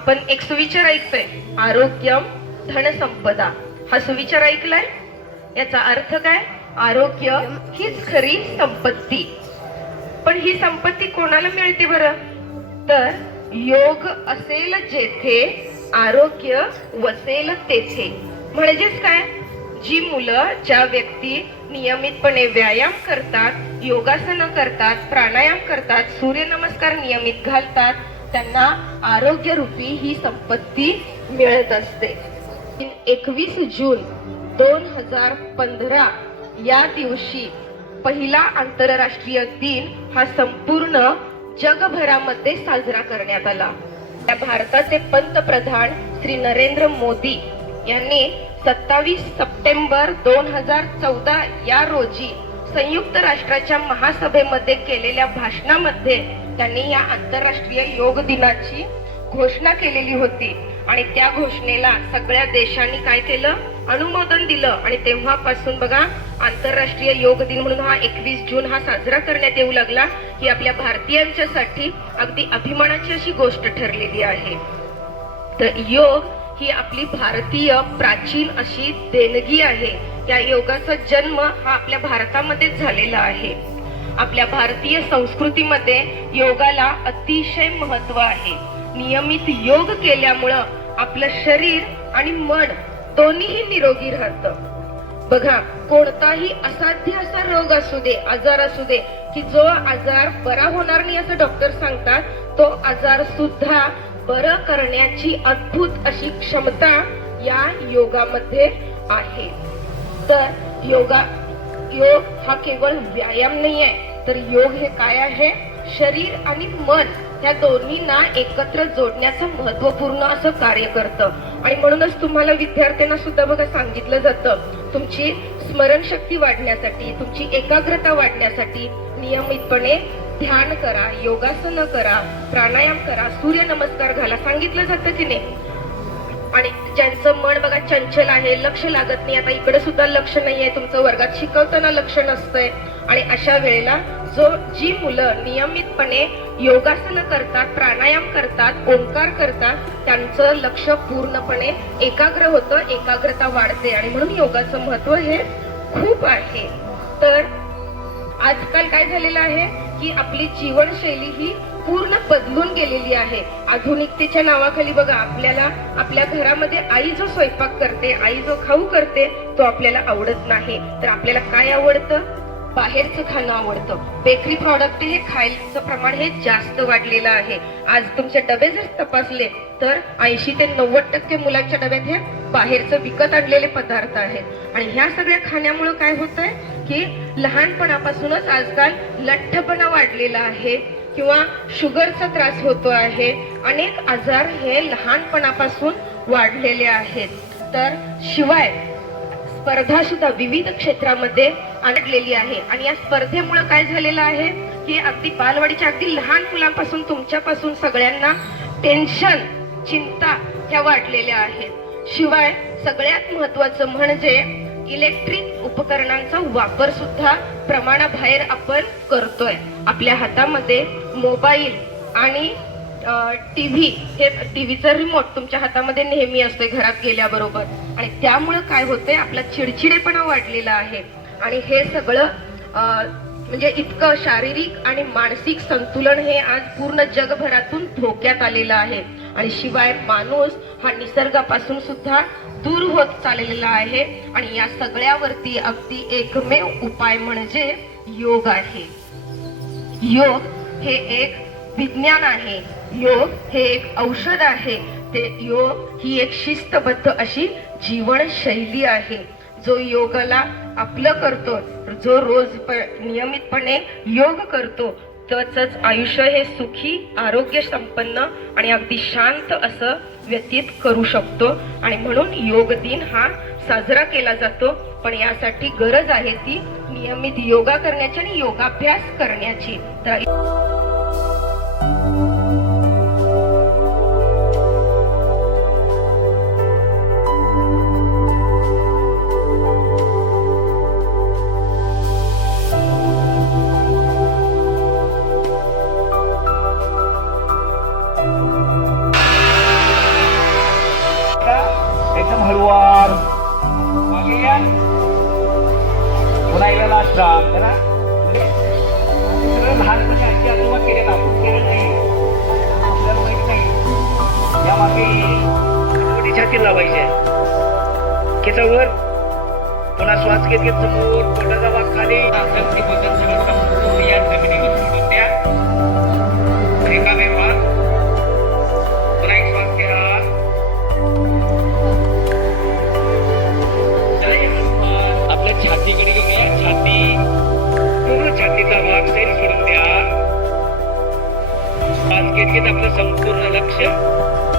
आपण एक सुविचार ऐकतोय. आरोग्यम धनसंपदा हा सुविचार ऐकलाय? याचा अर्थ काय? आरोग्य हीच खरी संपत्ती. पण ही संपत्ती कोणाला मिळते बरं? तर योग असेल जेथे आरोग्य वसेल तेथे. म्हणजेच काय? जी मुलं ज्या व्यक्ती नियमितपणे व्यायाम करतात योगासनं करतात प्राणायाम करतात सूर्यनमस्कार नियमित घालतात त्यांना आरोग्य रूपी ही संपत्ती मिळत असते. एकवीस जून दोन हजार पंधरा या दिवशी पहिला आंतरराष्ट्रीय दिन हा संपूर्ण जगभरामध्ये साजरा करण्यात आला. त्या भारताचे पंतप्रधान श्री नरेंद्र मोदी यांनी सत्तावीस सप्टेंबर दोन हजार चौदा या रोजी संयुक्त राष्ट्राच्या महासभेमध्ये केलेल्या भाषणामध्ये त्यांनी या आंतरराष्ट्रीय योग दिनाची घोषणा केलेली होती. आणि त्या घोषणेला सगळ्या देशांनी काय केलं? अनुमोदन दिलं. आणि तेव्हापासून बघा आंतरराष्ट्रीय योग दिन म्हणून हा एकवीस जून हा साजरा करण्यात येऊ लागला. ही आपल्या भारतीयांच्यासाठी अगदी अभिमानाची अशी गोष्ट ठरलेली आहे. तर योग ही आपली भारतीय प्राचीन अशी देणगी आहे. या योगाचा जन्म हा आपल्या भारतामध्येच झालेला आहे. आपल्या भारतीय संस्कृतीमध्ये योगाला अतिशय महत्त्व आहे. नियमित योग केल्यामुळं आपलं शरीर आणि मन दोन्हीही निरोगी राहतं. बघा कोणताही असाध्य असा रोग असू दे आजार असू दे की जो आजार बरा होणार नाही असं डॉक्टर सांगतात तो आजार सुद्धा बरं करण्याची अद्भुत अशी क्षमता या योगामध्ये आहे. तर योगा योग हा केवळ व्यायाम नाही आहे तर योग हे काय आहे? शरीर आणि मन या दोन्हींना एकत्र जोडण्याचं महत्त्वपूर्ण असं कार्य करतं. आणि म्हणूनच तुम्हाला विद्यार्थ्यांना सुद्धा बघा सांगितलं जातं तुमची स्मरणशक्ती वाढण्यासाठी तुमची एकाग्रता वाढण्यासाठी नियमितपणे ध्यान करा योगासनं करा प्राणायाम करा सूर्यनमस्कार घाला. सांगितलं जातं की नाही? आणि ज्यांचं मन बघा चंचल आहे लक्ष लागत नाही आता इकडे सुद्धा लक्ष नाहीये तुमचं वर्गात शिकवताना लक्ष नसतंय. आणि अशा वेळेला जो जी मुलं नियमितपणे योगासनं करतात प्राणायाम करतात ओंकार करतात त्यांचं लक्ष पूर्णपणे एकाग्र होतं एकाग्रता वाढते आणि म्हणून योगाचं महत्त्व हे खूप आहे. तर आजकाल काय झालेलं आहे की आपली जीवनशैली ही पूर्ण बदलून गेलेली आहे. आधुनिकतेच्या नावाखाली बघा आपल्याला आपल्या घरामध्ये आई जो स्वयंपाक करते आई जो खाऊ करते तो आपल्याला आवडत नाही. तर आपल्याला काय आवडतं? बाहेरचं खाणं आवडतं. बेकरी प्रॉडक्ट हे खायचं प्रमाण हे जास्त वाढलेलं आहे. आज तुमचे डबे जर तपासले तर ऐंशी ते नव्वद टक्के मुलांच्या डब्यात हे बाहेरचं विकत आणलेले पदार्थ आहेत. आणि ह्या सगळ्या खाण्यामुळं काय होत आहे की लहानपणापासूनच आजकाल लठ्ठपणा वाढलेला आहे किंवा शुगरचा त्रास होतो आहे. अनेक आजार हे लहानपणापासून वाढलेले आहेत. तर शिवाय स्पर्धा सुद्धा विविध क्षेत्रामध्ये आणलेली आहे. आणि या स्पर्धेमुळे काय झालेलं आहे? की अगदी बालवाडीच्या अगदी लहान मुलांपासून तुमच्यापासून सगळ्यांना टेन्शन चिंता ह्या वाढलेल्या आहेत. शिवाय सगळ्यात महत्वाचं म्हणजे इलेक्ट्रिक उपकरणांचा वापर सुद्धा प्रमाणाबाहेर आपण करतोय. आपल्या हातामध्ये मोबाईल आणि टीव्ही हे टीव्हीचा रिमोट तुमच्या हातामध्ये नेहमी असतोय घरात गेल्याबरोबर. आणि त्यामुळं काय होतंय? आपला चिडचिडेपणा वाढलेला आहे. आणि हे सगळं अं, म्हणजे इतकं शारीरिक आणि मानसिक संतुलन हे आज पूर्ण जगभरातून धोक्यात आलेलं आहे. आणि शिवाय माणूस हा निसर्गापासून सुद्धा दूर होत चाललेला आहे. आणि या सगळ्यावरती अगदी एकमेव उपाय म्हणजे योग आहे. योग हे एक विज्ञान आहे. योग हे एक औषध आहे. ते योग ही एक शिस्तबद्ध अशी जीवनशैली आहे. जो योगाला आपलं करतो जो रोज नियमितपणे योग करतो त्याच आयुष्य हे सुखी आरोग्य संपन्न आणि अगदी शांत असं व्यतीत करू शकतो. आणि म्हणून योग दिन हा साजरा केला जातो. पण यासाठी गरज आहे ती नियमित योगा करण्याची आणि योगाभ्यास करण्याची. तर हळूवार. मागे या. पुन्हा एकदा लास्ट राम जरा पुढे. सगळं लहानपणी आजी आजोबा केले आपण केलं नाही. आपल्याला माहीत नाही. या मागे छाती लावायची पुन्हा श्वास घेत घेत समोर. पोटाचा भाग खाली. आपलं संपूर्ण लक्ष